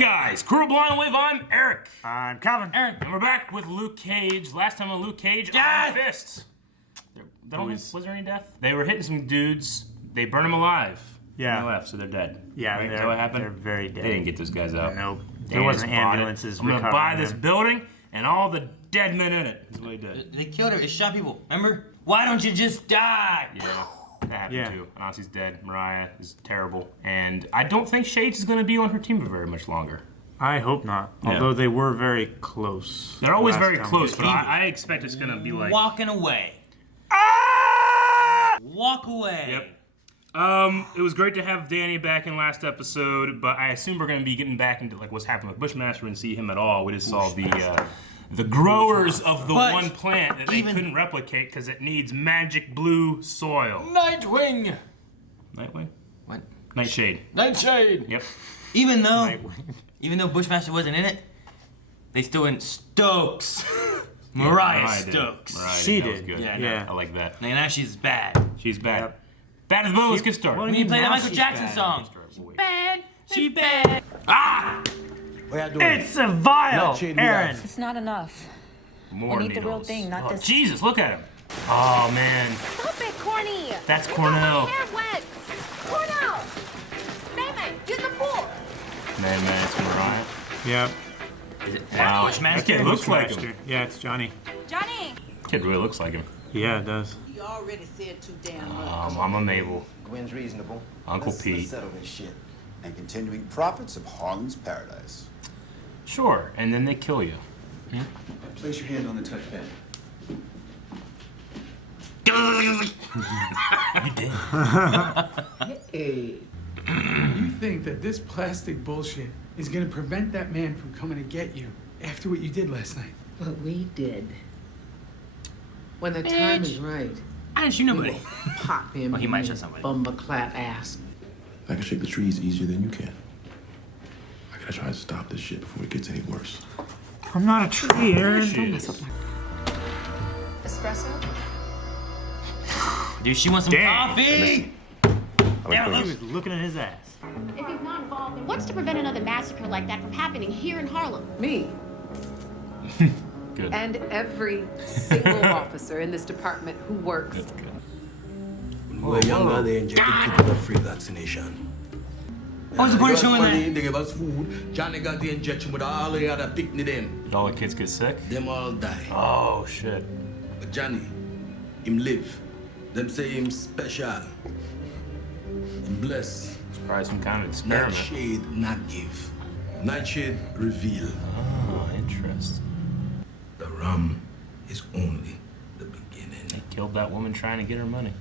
guys, Cruel Blind Wave, I'm Eric. I'm Calvin. Eric, and we're back with Luke Cage. Last time on Luke Cage, Death! Iron Fists. Was there any death? They were hitting some dudes. They burned them alive. Yeah. And they left, so they're dead. Yeah, right? Is that what happened? They're very dead. They didn't get those guys out. Nope. They There wasn't just bought ambulances it. I'm gonna recovering buy this them. building and all the dead men in it. That's what he did. They killed her. It shot people. Remember? Why don't you just die? Yeah. That happened too. Anasi's dead. Mariah is terrible. And I don't think Shades is going to be on her team for very much longer. I hope not. Yeah. Although they were very close. They're always last very time. close, but I expect it's going to be like... Walking away. Ah! Walk away. Yep. It was great to have Danny back in last episode, but I assume we're going to be getting back into like what's happened with Bushmaster and see him at all. We just saw the growers of the one plant that they couldn't replicate because it needs magic blue soil. Nightwing! Nightwing? What? Nightshade. Nightshade! Yep. Even though Bushmaster wasn't in it, they still went Stokes. Mariah Stokes. Mariah She did. That was did. good. Yeah. I like that. Now she's bad. She's bad. Yep. Bad as the bone. Let's get started. We need to play that Michael Jackson song. Bad. She bad. Ah! It's a vial, Aaron. It's not enough. More I need the real needles. thing, not this. Jesus, look at him. Oh, man. Stop it, Corny! That's Cornell. Hair wet! Cornell! Maymay, get in the pool! Man, it's Mariah. Yep. Is it Wow. Bushmaster? That kid looks like him. Yeah, it's Johnny. Johnny! Kid really looks like him. Yeah, it does. You already said too damn much. Mama Mabel. Gwen's reasonable. Uncle Let's Pete. settle this shit. And continuing profits of Harlem's paradise. Sure, and then they kill you. Place your hand on the touchpad. Hey, you think that this plastic bullshit is gonna prevent that man from coming to get you after what you did last night? What we did. When the time is right, I didn't shoot nobody. pop him. Well, he might in shoot his somebody. Bumba-clap ass. I can shake the trees easier than you can. I gotta try to stop this shit before it gets any worse. I'm not a tree, Aaron. Espresso? Dude, she wants some coffee. He was looking at his ass. If he's not involved, then what's to prevent another massacre like that from happening here in Harlem? Me Good. and every single officer in this department who works. That's good. When we were younger, they injected people with free vaccination. What's the point of showing that? They gave us food. Johnny got the injection with all the other picnic them. Did all the kids get sick? Them all die. Oh, shit. But Johnny, him live. Them say him special. Him bless. It's probably some kind of experiment. Nightshade not give. Nightshade reveal. Oh, interesting. The rum is only the beginning. They killed that woman trying to get her money.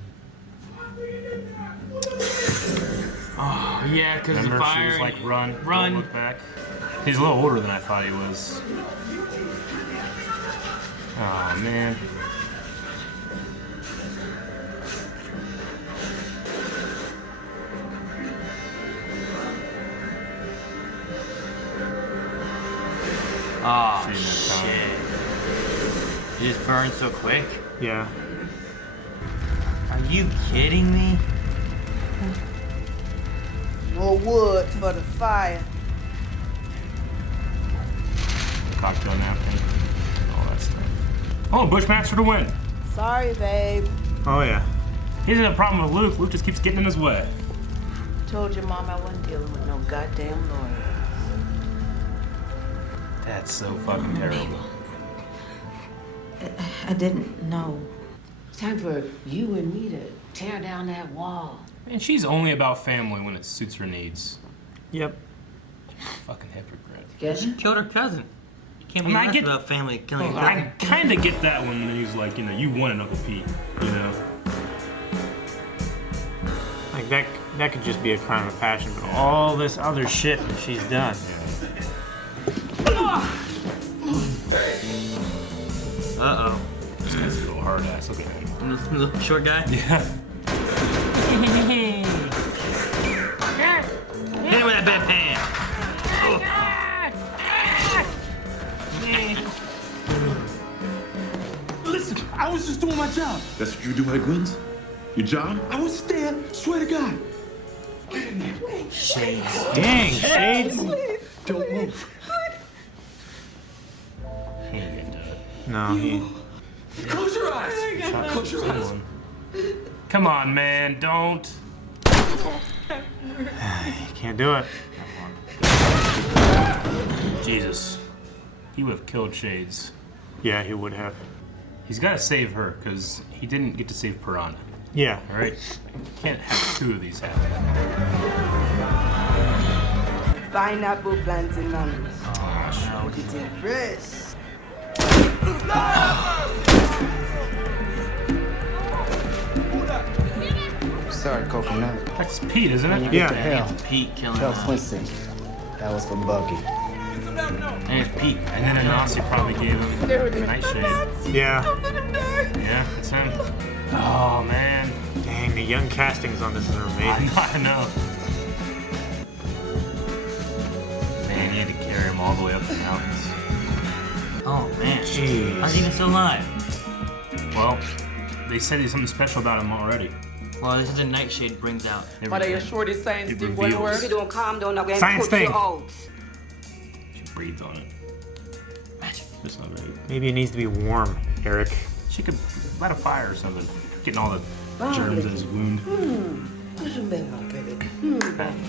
Oh, yeah, because of the Remember, fire. she was like, run, Run. don't look back. He's a little older than I thought he was. Oh, man. Oh, Seen that shit. It just burned so quick. Yeah. Are you kidding me? More wood for the fire. Cocktail napkin, all that stuff. Oh, Bushmaster to win. Sorry, babe. Oh, yeah. He doesn't have a problem with Luke. Luke just keeps getting in his way. Told your mom I wasn't dealing with no goddamn lawyer. That's so fucking terrible. I didn't know. It's time for you and me to tear down that wall. And she's only about family when it suits her needs. Yep. Fucking hypocrite. Guess She killed her cousin. You can't be I mean, I honest get- about family killing your I cousin. kind of get that one when he's like, you know, you won Uncle Pete, you know? Like that could just be a crime of passion, but all this other shit that she's done. Uh-oh. This guy's a little hard ass. Look at him. The little short guy? Yeah. Hit him with that bedpan. Listen, I was just doing my job. That's what you do at Gwen's? Your job? I was there, swear to God. Shades. Dang, Shades. Don't No, he... Close your eyes. Close your eyes. Come on, man, don't. Can't do it. Jesus. He would have killed Shades. Yeah, he would have. He's got to save her, because he didn't get to save Piranha. Yeah. All right? Can't have two of these happen. Pineapple plantain mangoes. Oh, Put it in fresh. Sorry, Coconut. That's Pete, isn't it? Yeah. It's Pete killing Tell him. Quincy. That was from Bucky. And it's Pete. And then Anansi probably gave him the nightshade. Yeah. Yeah, it's him. Oh, man. Dang, the young castings on this are amazing. I know. Man, you had to carry him all the way up the mountains. Oh man. Jeez. How's he even still alive? Well, they said there's something special about him already. Well, this is the nightshade brings out. But are you sure this science It thing won't reveals. work? If you don't calm down, I'm going to Science put you thing. out. She breathed on it. Magic. That's not very good. Maybe it needs to be warm, Eric. She could light a fire or something. Getting all the germs in his wound.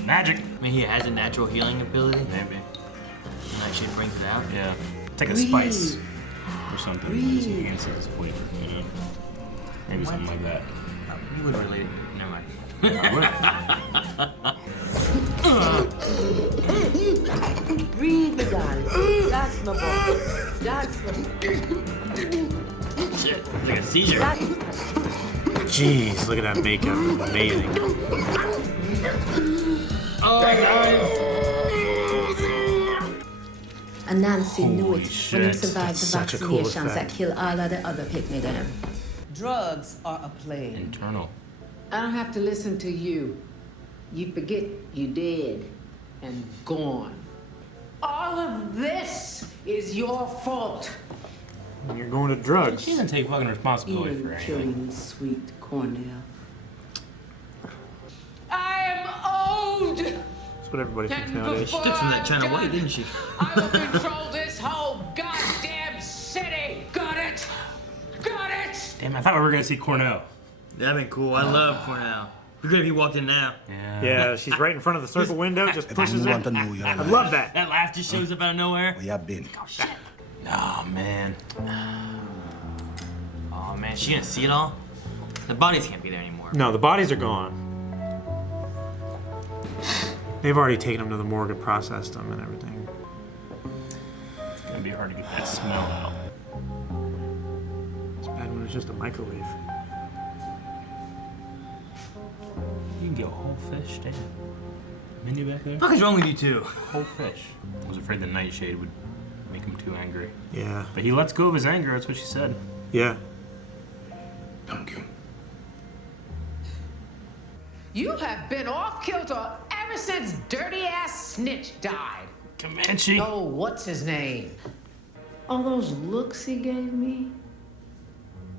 Magic. I mean, he has a natural healing ability. Maybe. The nightshade brings it out. Yeah. It's like a spice or something. It enhances his flavor, you know? Maybe something like that. You would relate it. Never mind. I would. Breathe, my darling. That's my boy. That's my Shit. It's like a seizure. Jeez, look at that makeup. Amazing. Oh, guys. And Nancy knew Holy it shit. when he survived That's the such a cool vaccinations that effect. kill all of the other picnic them. Drugs are a plague. Internal. I don't have to listen to you. You forget you dead and gone. All of this is your fault. You're going to drugs. She doesn't take fucking responsibility for Even anything. killing sweet Cornell. I am old. That's what everybody thinks nowadays. She took some of that China White, didn't she? I will control this whole goddamn city. Got it? Got it? Damn, I thought we were gonna see Cornell. That'd been cool. I love Cornell. It'd be great if he walked in now. Yeah. Yeah, she's right in front of the circle window, just pushes want it. to know, young I man, love that. That laugh just shows up out of nowhere. where you been? Oh, man. Oh man, she gonna see it all? The bodies can't be there anymore. No, the bodies are gone. They've already taken them to the morgue and processed them and everything. It's gonna be hard to get that smell out. It's bad when it's just a microwave. You can get a whole fish, damn. Menu back there? What the fuck is wrong with you two? Whole fish. I was afraid the nightshade would make him too angry. Yeah. But he lets go of his anger, that's what she said. Yeah. Thank you. You have been off kilter ever since dirty ass snitch died. Comanche. Oh, what's his name? All those looks he gave me,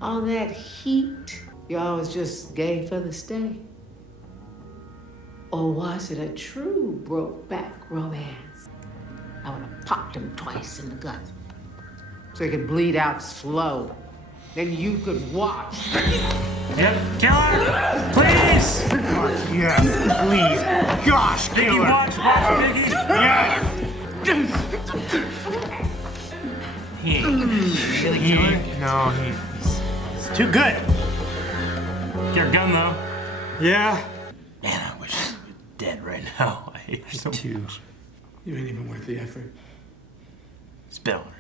all that heat, you always just gave for the stay. Or was it a true broke-back romance? I would have popped him twice in the gut, so he could bleed out slow. Then you could watch. Yep, kill her! Please! Yes, please. Gosh, Biggie, kill her. watch, Biggie! Yes. He ain't really kill her. No, he's too good. Get her gun, though. Yeah. Man, I wish she was dead right now. I hate her so much. You ain't even worth the effort. Spit on her.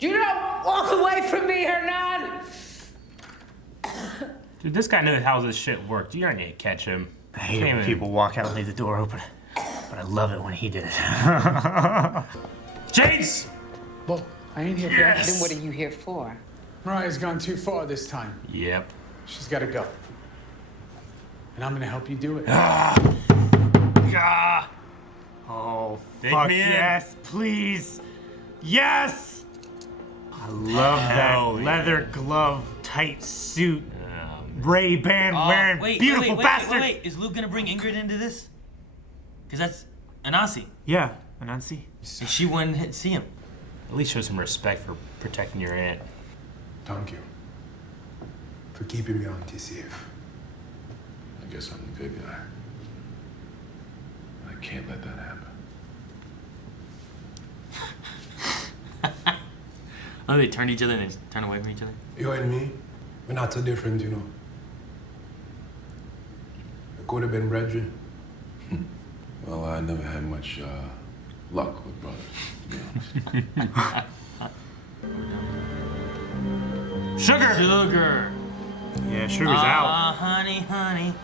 You don't walk away from me, Hernan! Dude, this guy knew how this shit worked. You aren't gonna catch him. I hate it when people walk out and leave the door open, but I love it when he did it. James! Well, I ain't here for Yes! Then what are you here for? Mariah's gone too far this time. Yep. She's got to go. And I'm going to help you do it. Ah. Oh, Take fuck me in. yes, please. Yes! I love Hell that yeah. leather glove, tight suit, Ray-Ban wearing beautiful bastard. Wait. Is Luke gonna bring Ingrid into this? Because that's Anansi. Yeah, Anansi. And she wouldn't see him. at least show some respect for protecting your aunt. Thank you for keeping my auntie safe. I guess I'm the good guy. I can't let that happen. Oh, they turned each other and they turn away from each other? You and me, we're not so different, you know. We could have been brethren. Well, I never had much luck with brothers, to be honest. Sugar. Yeah, Sugar's out. Honey, honey.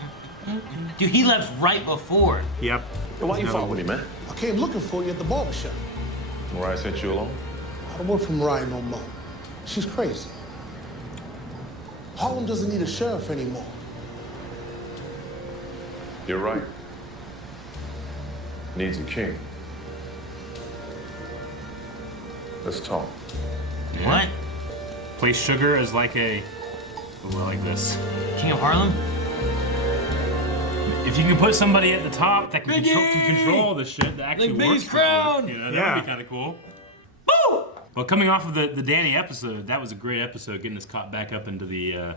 Dude, he left right before. Yep. Why you following me, man? I came looking for you at the barbershop. Mariah sent you along? I don't work for Mariah no more. She's crazy. Harlem doesn't need a sheriff anymore. You're right. Needs a king. Let's talk. What? Play Sugar as like a, like this. King of Harlem? If you can put somebody at the top that can control the shit that actually like works, Biggie's crown. You know, that would be kind of cool. Woo! Well, coming off of the Danny episode, that was a great episode, getting us caught back up into the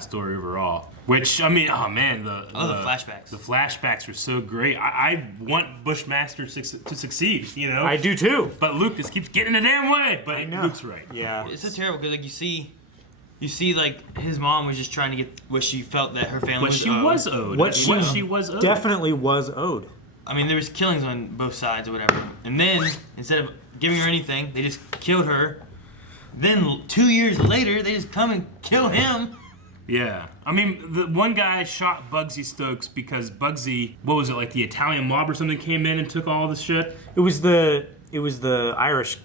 story overall. Which, I mean, oh man, the flashbacks. The flashbacks are so great. I want Bushmaster to succeed, you know? I do too. But Luke just keeps getting in the damn way. But Luke's right. Yeah. It's so terrible because, like, you see, like, his mom was just trying to get what she felt that her family was owed. What she was owed. Definitely was owed. I mean, there was killings on both sides or whatever. And then, instead of giving her anything, they just killed her. Then, 2 years later, they just come and kill him. Yeah. I mean, the one guy shot Bugsy Stokes because Bugsy, what was it, like the Italian mob or something came in and took all the shit? It was the Irish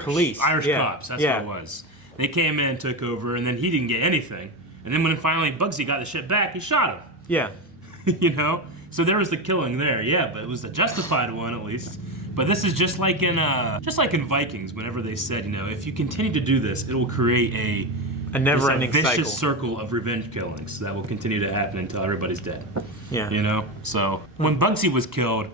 police. Irish cops, that's what it was. They came in and took over, and then he didn't get anything. And then when finally Bugsy got the shit back, he shot him. Yeah. You know? So there was the killing there, yeah, but it was the justified one at least. But this is just like in Vikings, whenever they said, you know, if you continue to do this, it will create a never-ending vicious circle of revenge killings that will continue to happen until everybody's dead. Yeah. You know? So when Bugsy was killed,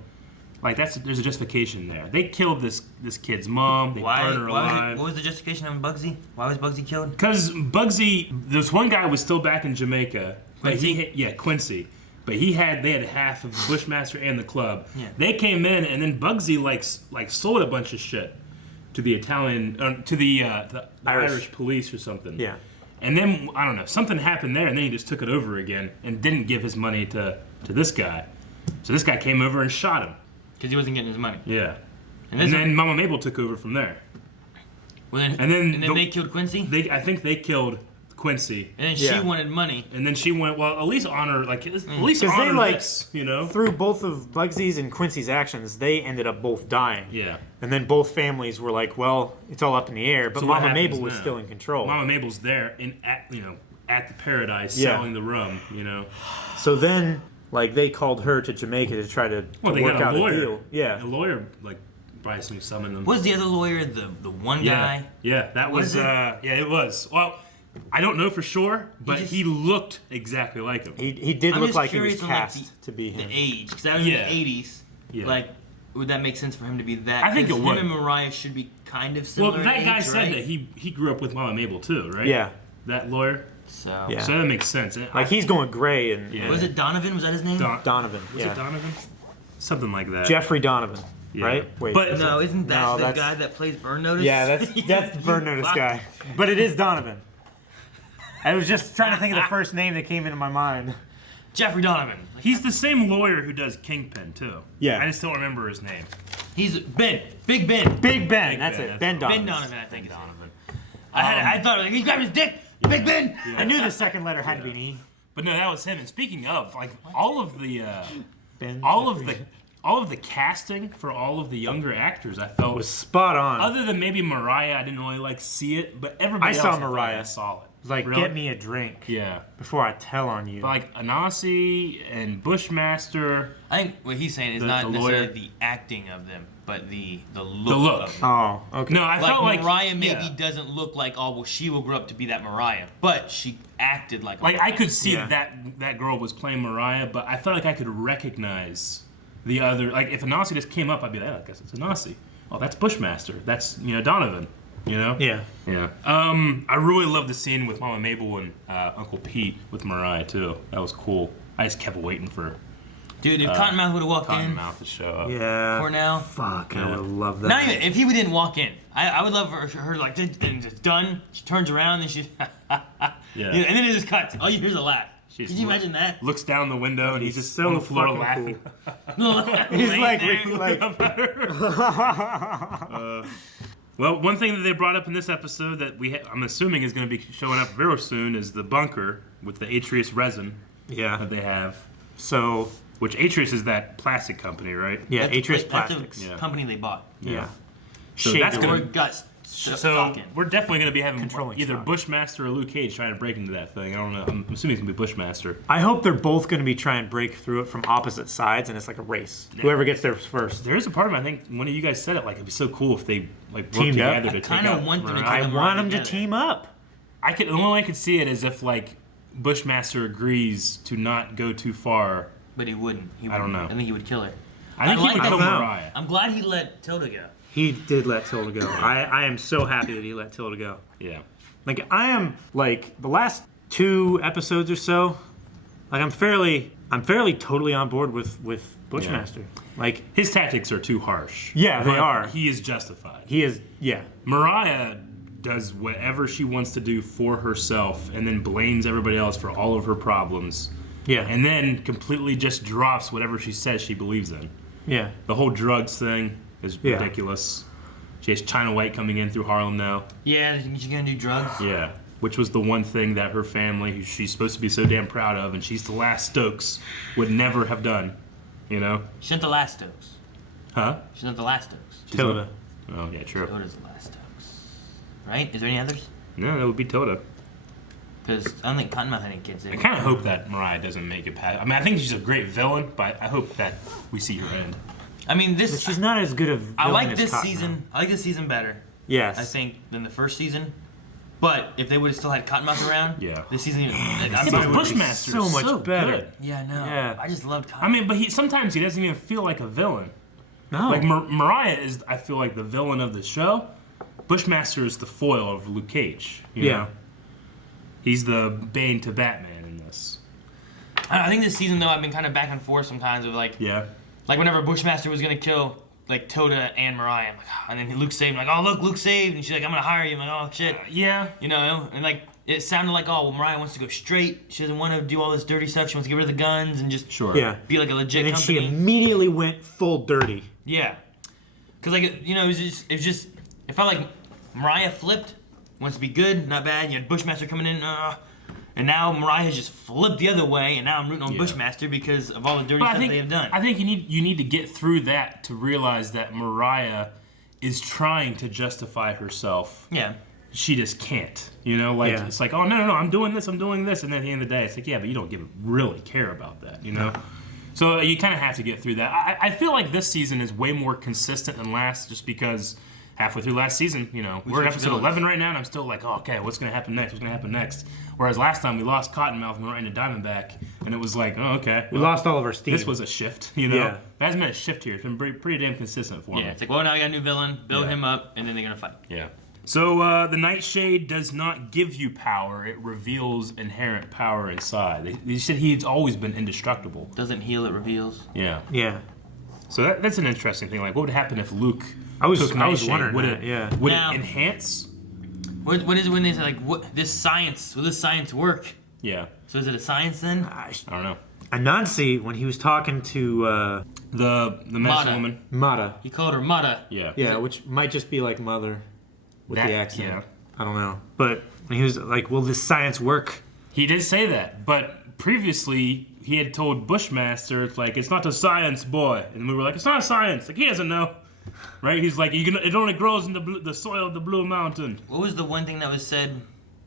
like there's a justification there. They killed this kid's mom. They burned her alive. What was the justification on Bugsy? Why was Bugsy killed? Because Bugsy, this one guy was still back in Jamaica. Quincy? Quincy. But they had half of the Bushmaster and the club. Yeah. They came in, and then Bugsy like sold a bunch of shit to the Italian, to the Irish police or something. Yeah. And then I don't know, something happened there, and then he just took it over again and didn't give his money to this guy. So this guy came over and shot him. Because he wasn't getting his money. Yeah. And then Mama Mabel took over from there. Well, and then they killed Quincy? I think they killed Quincy. And then she wanted money. And then she went, well, at least honor, like, at least honor this, you know? Through both of Bugsy's and Quincy's actions, they ended up both dying. Yeah. And then both families were like, well, it's all up in the air, but So Mama Mabel was still in control. Mama Mabel's there at the Paradise selling the rum, you know? So then, like, they called her to Jamaica to try to work out a deal. Yeah. A lawyer, like, Bryson summoned them. Was the other lawyer the one guy? Yeah, that was, it was. Well, I don't know for sure, but he looked exactly like him. He did look like he was cast to be him. The age, because that was in the 80s. Yeah. Like, would that make sense for him to be that? I think it would. Him and Mariah should be kind of similar. Well, that guy age, said that he grew up with Mama Mabel too, right? Yeah. That lawyer. So that makes sense. Like he's going gray and was it Donovan? Was that his name? Donovan. Was it Donovan? Something like that. Jeffrey Donovan. Yeah. Right? Wait. But no, isn't that the guy that plays Burn Notice? Yeah, that's the Burn Notice guy. But it is Donovan. I was just trying to think of the first name that came into my mind. Jeffrey Donovan. He's the same lawyer who does Kingpin too. Yeah. I just don't remember his name. He's Ben. Big Ben. Big Ben. That's it. Ben Donovan. Ben Donovan, I think. Donovan. I thought he grabbed his dick. Big Ben. I knew the second letter had to be an E. But no, that was him. And speaking of, like all of the casting for all of the younger actors, I felt was spot on. Other than maybe Mariah, I didn't really like see it, but everybody else saw Mariah. Saw it. Like, get me a drink. Yeah. Before I tell on you. But like Anansi and Bushmaster. I think what he's saying is not necessarily the acting of them, but the look. The look. Of them. Oh, okay. No, I felt like Mariah maybe doesn't look like she will grow up to be that Mariah, but she acted like. Like I could see that girl was playing Mariah, but I felt like I could recognize the other. Like if Anansi just came up, I'd be like, I guess it's Anansi. oh, that's Bushmaster. That's Donovan. Yeah. Yeah. I really love the scene with Mama Mabel and Uncle Pete with Mariah too. That was cool. I just kept waiting for. Dude, if Cottonmouth would have walked in. Cottonmouth to show up. Yeah. Cornell. Fuck, I would have loved that. Not even if he didn't walk in. I would love her like and just done. She turns around and she's Yeah. And then it just cuts. All you hear is a laugh. Can you imagine that? Looks down the window and he's just so on the floor fucking laughing. He's like well, one thing that they brought up in this episode that I'm assuming is going to be showing up very soon is the bunker with the Atreus resin. Yeah. That they have. So, which Atreus is that plastic company, right? Yeah, Atreus Plastics. That's the company they bought. Yeah. So that's Or going got so we're definitely going to be having Controlling either stock. Bushmaster or Luke Cage trying to break into that thing. I don't know. I'm assuming it's going to be Bushmaster. I hope they're both going to be trying to break through it from opposite sides, and it's like a race. Yeah. Whoever gets there first. There is a part of me, I think one of you guys said it, like it'd be so cool if they like worked Teamed up. together to take out. I want them to team up. The only way I could see it is if like Bushmaster agrees to not go too far. But he wouldn't. I don't know. I think he would kill her. I think he would kill Mariah. I'm glad he let Tilda go. He did let Tilda go. I am so happy that he let Tilda go. Yeah. Like, I am, like, the last 2 episodes or so, like, I'm fairly totally on board with Bushmaster. Yeah. Like, his tactics are too harsh. Yeah, they are. He is justified. He is, yeah. Mariah does whatever she wants to do for herself and then blames everybody else for all of her problems. Yeah. And then completely just drops whatever she says she believes in. Yeah. The whole drugs thing is ridiculous. She has China White coming in through Harlem now. Yeah, she's gonna do drugs. Yeah. Which was the one thing that her family, who she's supposed to be so damn proud of, and she's the last Stokes, would never have done. She's not the last Stokes. Huh? She's not the last Stokes. Tilda. Oh, yeah, true. Tilda's the last Stokes. Right? Is there any others? No, that would be Tilda. Because I don't think Cottonmouth had any kids. I kind of hope that Mariah doesn't make it past. I mean, I think she's a great villain, but I hope that we see her end. I mean, But she's not as good a villain I like as this Cottonmouth. season. I like this season better. Yes. I think than the first season. But if they would have still had Cottonmouth around, this season, but Bushmaster so is much so better. good. Yeah, I know. Yeah. I just loved Cottonmouth. I mean, but sometimes he doesn't even feel like a villain. No. Like Mariah is, I feel like, the villain of the show. Bushmaster is the foil of Luke Cage. You know? He's the Bane to Batman in this. I think this season though, I've been kind of back and forth sometimes with like whenever Bushmaster was gonna kill like Tilda and Mariah, I'm like, and then Luke saved. I'm like, oh look, Luke saved, and she's like, I'm gonna hire you. I'm like, oh shit. And like it sounded like, oh well, Mariah wants to go straight. She doesn't want to do all this dirty stuff. She wants to get rid of the guns and just be like a legit and then company. she immediately went full dirty. Yeah, because like it was just it felt like Mariah flipped. Wants to be good, not bad. You had Bushmaster coming in, and now Mariah just flipped the other way, and now I'm rooting on Bushmaster because of all the dirty stuff they have done. I think you need to get through that to realize that Mariah is trying to justify herself. Yeah. She just can't. It's like, oh no, I'm doing this, and then at the end of the day, it's like, yeah, but you don't really care about that, So you kind of have to get through that. I feel like this season is way more consistent than last, just because halfway through last season, we're at episode 11 right now, and I'm still like, oh, okay, what's going to happen next? Whereas last time we lost Cottonmouth and we went into Diamondback, and it was like, oh, okay. We lost all of our steam. This was a shift, It hasn't been a shift here. It's been pretty damn consistent for me. Yeah, it's like, well, now we got a new villain, build him up, and then they're going to fight. Yeah. So the Nightshade does not give you power. It reveals inherent power inside. They said he's always been indestructible. Doesn't heal, it reveals. Yeah. Yeah. So that's an interesting thing. Like, what would happen if Luke I was took Nightshade? wondering Would that, it, would it enhance? What is it when they say, like, will this science work? Yeah. So is it a science then? I don't know. Anansi, when he was talking to the medicine woman. Mata. He called her Mata. Yeah. Yeah, which might just be like mother with That- the accent. yeah. I don't know. But when he was like, will this science work? He did say that, but previously he had told Bushmaster, like, it's not a science, boy. And we were like, it's not a science. Like, he doesn't know. Right? He's like, it only grows in the soil of the Blue Mountain. What was the one thing that was said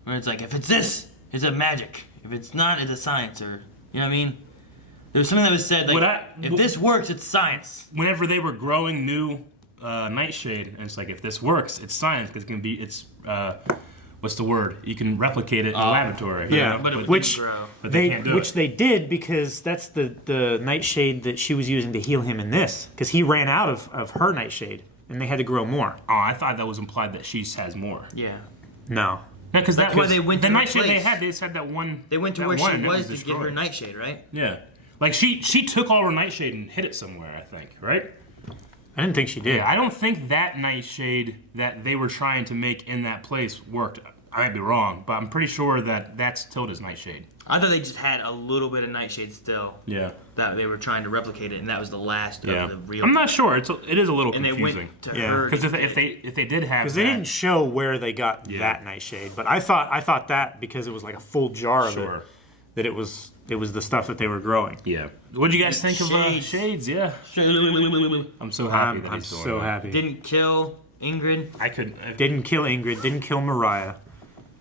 where it's like, if it's this, it's a magic. If it's not, it's a science. Or, you know what I mean? There was something that was said, like, if this works, it's science. Whenever they were growing new Nightshade, and it's like, if this works, it's science. It's going to be, what's the word? You can replicate it in a laboratory. Yeah, but which they can't do it. they did because that's the Nightshade that she was using to heal him in this. Because he ran out of her Nightshade. and they had to grow more. Oh, I thought that was implied that she has more. Yeah. No. No, because that's why they went the to her nightshade they place. had. They said that one. They went to that where one, she and it was to get destroyed. her nightshade, right? Yeah. Like she took all her nightshade and hid it somewhere, I think, right? I didn't think she did. Yeah, I don't think that nightshade that they were trying to make in that place worked. I might be wrong, but I'm pretty sure that that's Tilda's nightshade. I thought they just had a little bit of nightshade still. Yeah. That they were trying to replicate it, and that was the last of the real. I'm not sure. It is a little and confusing. They went to her. Because if they did have, because they didn't show where they got that nightshade, but I thought that because it was like a full jar of it, that it was the stuff that they were growing. Yeah. What do you guys think of Shades? Yeah. I'm so happy that he's doing happy. Didn't kill Ingrid. Didn't kill Ingrid. Didn't kill Mariah.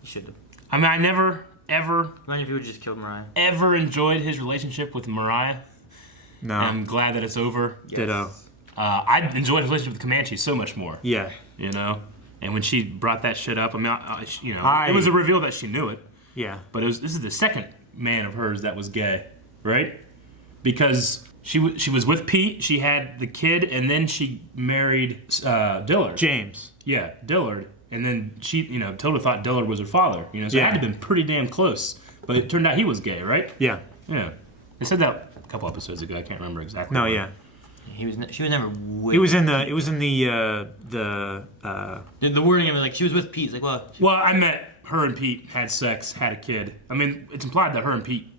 He should have. I mean, I never ever. Imagine if he would just killed Mariah. Ever enjoyed his relationship with Mariah? No. I'm glad that it's over. Yes. Ditto. I enjoyed his relationship with Comanche so much more. Yeah. You know, and when she brought that shit up, I mean, it was a reveal that she knew it. Yeah. But this is the second man of hers that was gay, right? Because she was with Pete, she had the kid, and then she married Dillard. James. Yeah, Dillard. And then she, Tilda thought Dillard was her father. So it had to have been pretty damn close. But it turned out he was gay, right? Yeah. Yeah. They said that a couple episodes ago. I can't remember exactly. No, yeah. She was never with. It was in the wording of it, like she was with Pete. It's like, well, I met her and Pete, had sex, had a kid. I mean, it's implied that her and Pete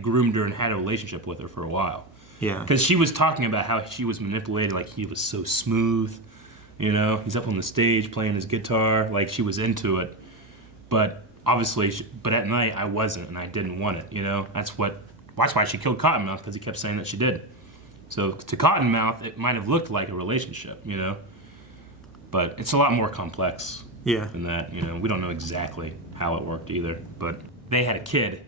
groomed her and had a relationship with her for a while. Yeah. Because she was talking about how she was manipulated, like he was so smooth. He's up on the stage playing his guitar, like she was into it. But obviously, but at night I wasn't, and I didn't want it. That's why she killed Cottonmouth, because he kept saying that she did. So to Cottonmouth, it might have looked like a relationship, but it's a lot more complex than that. We don't know exactly how it worked either, but they had a kid,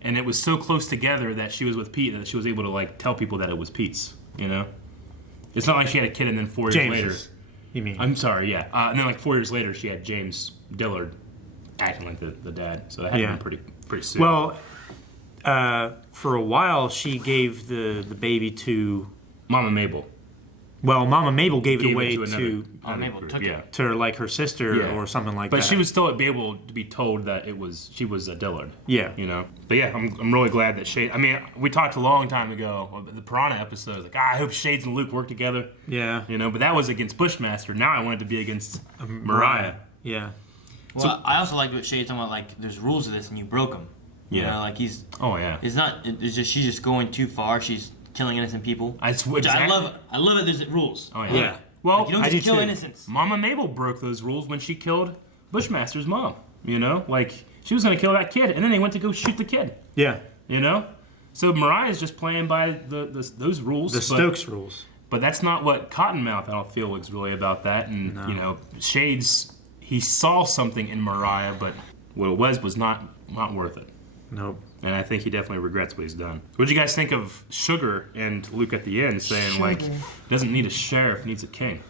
and it was so close together that she was with Pete that she was able to tell people that it was Pete's. It's not like she had a kid and then 4 years later. You mean? I'm sorry, yeah. And then 4 years later, she had James Dillard acting like the dad. So that had been pretty soon. Well, for a while, she gave the baby to Mama Mabel. Well, Mama Mabel gave it away to Mabel took it to her sister or something like that. But she would still be able to be told that she was a Dillard. Yeah. But yeah, I'm really glad that Shade. I mean, we talked a long time ago, the Piranha episode. Like, I hope Shades and Luke work together. Yeah. But that was against Bushmaster. Now I want it to be against Mariah. Yeah. Well, I also like what Shade's talking about. There's rules to this, and you broke them. He's. Oh yeah. It's not. It's just she's just going too far. She's killing innocent people. I love it. I love it. There's rules. Oh yeah. Well, you don't just kill innocents. Mama Mabel broke those rules when she killed Bushmaster's mom. She was gonna kill that kid, and then they went to go shoot the kid. Yeah. So Mariah's just playing by those rules. The Stokes rules. But that's not what Cottonmouth, I don't feel, is really about that. And Shades, he saw something in Mariah, but what it was not worth it. Nope. And I think he definitely regrets what he's done. What did you guys think of Sugar and Luke at the end saying doesn't need a sheriff, needs a king?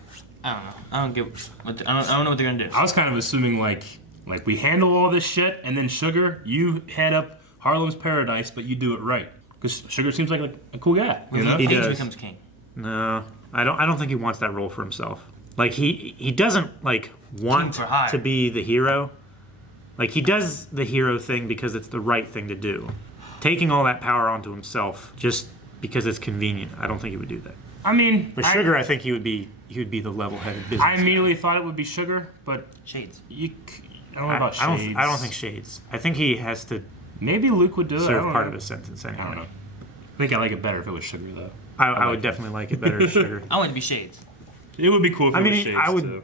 I don't know. I don't know what they're gonna do. I was kind of assuming like we handle all this shit, and then Sugar, you head up Harlem's Paradise, but you do it right. Because Sugar seems like a cool guy. He does. Becomes king. No, I don't think he wants that role for himself. He doesn't want to be the hero. He does the hero thing because it's the right thing to do. Taking all that power onto himself just because it's convenient, I don't think he would do that. I mean, for Sugar, I think he would be the level-headed business. I immediately thought it would be Sugar, but Shades. I don't know about Shades. I don't think Shades. I think he has to. Maybe Luke would do it. Serve part of his sentence anyway. I don't know. I think I like it better if it was Sugar though. I would definitely like it better as Sugar. I want it to be Shades. It would be cool if it was Shades. I would too.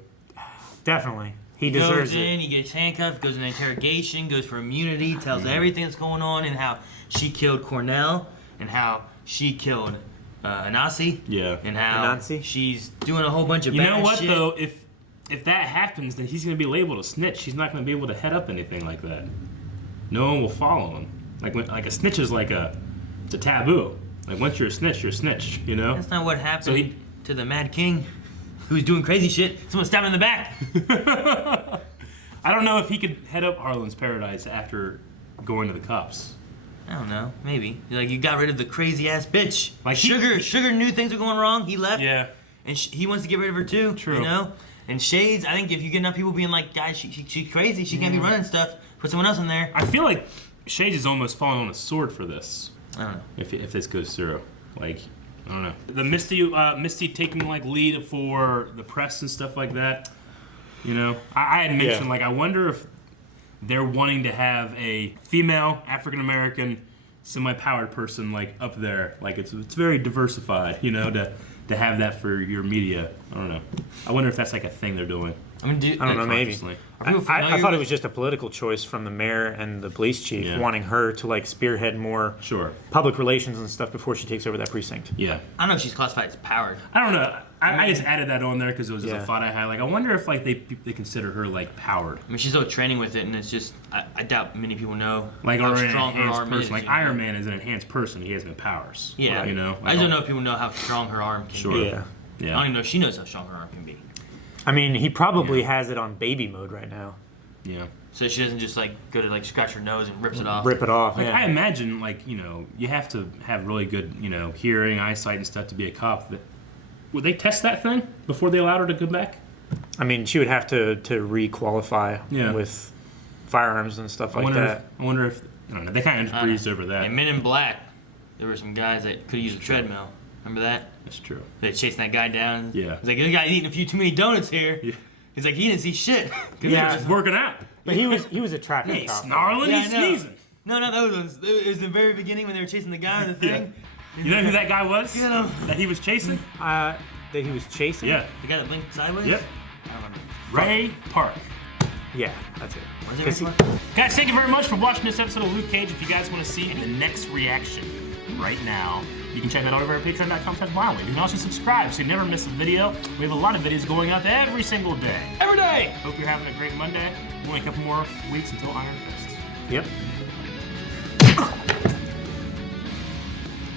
Definitely. He deserves goes in, he gets handcuffed, goes in interrogation, goes for immunity, tells everything that's going on, and how she killed Cornell, and how she killed Anansi, and how she's doing a whole bunch of bad shit. You know what though? If that happens, then he's gonna be labeled a snitch. He's not gonna be able to head up anything like that. No one will follow him. Like a snitch is it's a taboo. Once you're a snitch, you're a snitch. That's not what happened to the Mad King. Who's doing crazy shit? Someone stabbed him in the back. I don't know if he could head up Harlem's Paradise after going to the cops. I don't know. Maybe. You got rid of the crazy ass bitch. Sugar knew things were going wrong. He left. Yeah. and he wants to get rid of her too. True. You know. And Shades, I think if you get enough people being like, guys, she's crazy. She can't be running stuff. Put someone else in there. I feel like Shades is almost falling on a sword for this. I don't know. If this goes through, like, I don't know. The Misty taking like lead for the press and stuff like that. You know, I had mentioned like I wonder if they're wanting to have a female African American semi-powered person like up there. Like it's very diversified. You know, to have that for your media. I don't know. I wonder if that's like a thing they're doing. I don't know, maybe. I thought it was just a political choice from the mayor and the police chief wanting her to like spearhead more public relations and stuff before she takes over that precinct. Yeah. I don't know if she's classified as powered. I don't know. I just added that on there because it was just a thought I had. Like, I wonder if like they consider her like powered. I mean, she's still training with it, and it's just I doubt many people know like how or an strong her enhanced arm person. is. Like Iron Man is an enhanced person. He has no powers. Yeah. You know. I just don't know if people know how strong her arm can be. Yeah. I don't even know if she knows how strong her arm can be. I mean, he probably has it on baby mode right now. Yeah. So she doesn't just like go to like scratch her nose and rips it off. Rip it off. Like, I imagine like you have to have really good hearing, eyesight, and stuff to be a cop. Would they test that thing before they allowed her to come back? I mean, she would have to re-qualify with firearms and stuff like that. I wonder if I don't know. They kind of just breezed over that. And Men in Black, there were some guys that could use a treadmill. Remember that? That's true. They chasing that guy down. Yeah. He's like, this guy's eating a few too many donuts here. Yeah. He's like, he didn't see shit. Yeah, he's working out. But he was a traffic He's cop. snarling, he's sneezing. No, it was the very beginning when they were chasing the guy on the thing. Yeah. You know who that guy was? That he was chasing? That he was chasing? Yeah. The guy that blinked sideways? Yep. I don't remember. Ray Park. Yeah, that's it. What is it, Ray Park? Guys, thank you very much for watching this episode of Luke Cage. If you guys want to see the next reaction right now, you can check that out over at patreon.com/wildwave. You can also subscribe so you never miss a video. We have a lot of videos going out every single day. Every day! Hope you're having a great Monday. Only a couple more weeks until Iron Fist. Yep.